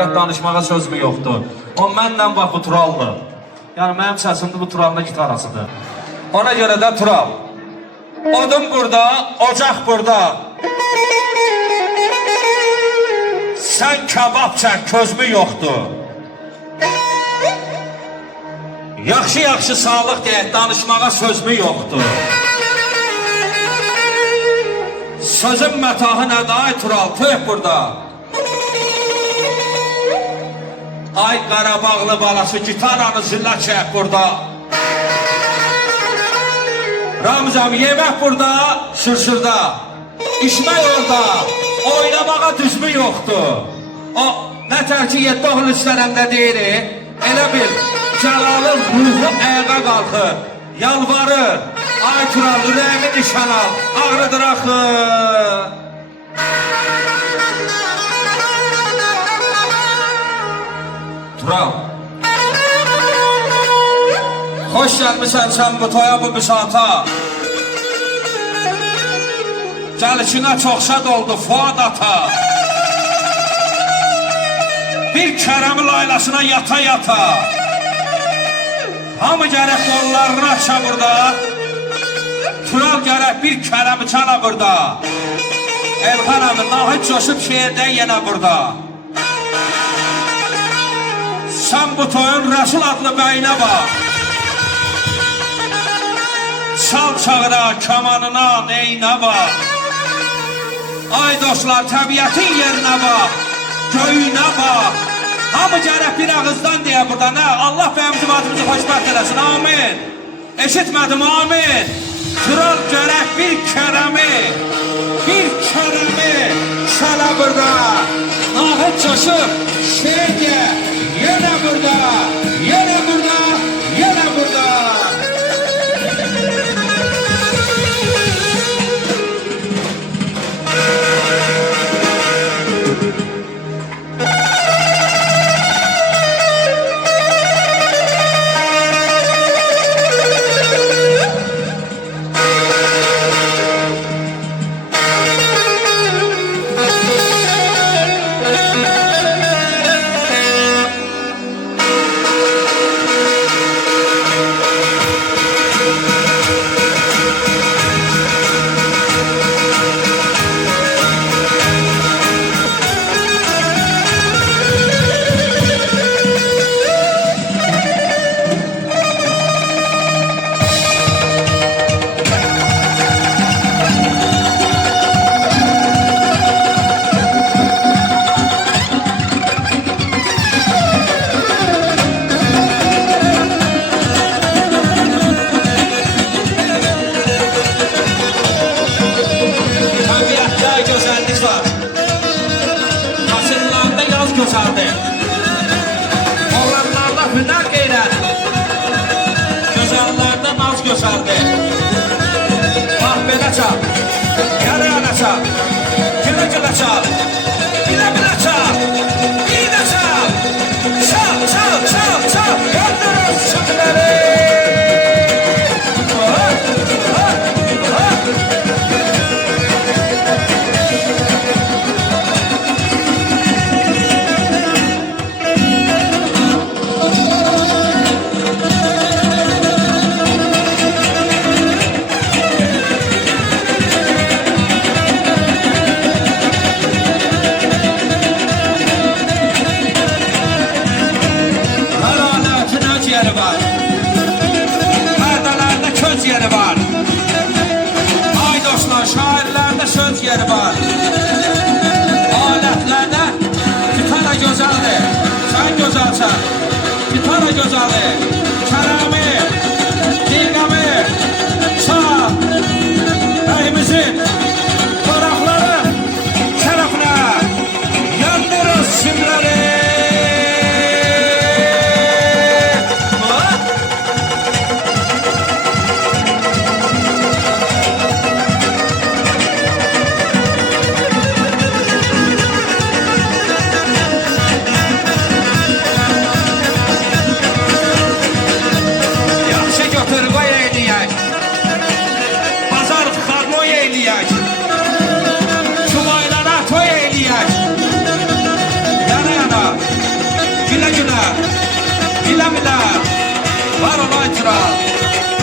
Danışmağa sözmü yoxdur. O mənlə bax bu Turaldır. Yəni mənim səsimdir, bu Turalın da gitarasıdır. Ona görə də Tural. Odun burada, ocaq burada. Sən kebab çək, közmü yoxdur. Yaxşı sağlıq deyək, danışmağa sözmü yoxdur. Sözün mətahı nədir ay Tural, tüh burada. Ay Qarabağlı balası gitaranı zillə çək burada. Ramzam yemək burada, şırşırda. İşmək orada, oynamağa düzmü yoxdur. O nətər ki 7 oğul istərəmdə deyirik, elə bil Cəlalın ruhu ayağa qalxır, yalvarır. Ay Tural, ürəyimi nişan al, ağrıdır axı. Tural, hoş gəlmişsən sən bu toya, bu büsata. Gəlişinə çox şad oldu Fuad ata. Bir kərəmi laylasına yata. Hamı gərək qollarını aça burada. Tural gərək bir kərəmi çala burada. Elxan abi, nahid coşub şehirdə yenə burada. Sən bu toyun Rəsul adlı bəyinə bax. Çal çağıra, kamanına, neynə bax. Ay dostlar, təbiətin yerinə bax, göyünə bax. Hamı gərək bir ağızdan deyə burada, nə? Allah bəyimizi, vacımızı xoşbəxt eləsin, amin. Eşitmədim, amin. Tural gərək bir kərəmi şələ burada. Nahid coşub, şeyə, yenə burada, yenə burada, yenə burada. Gözəldir. Oğlanlarda hünər qeyrət, gözəllərdə naz gözəldir. Bax belə çal, gələ çal, gülə çal, bilə çal, iynə çal, çal, göndürün şükürləri. qaytırar.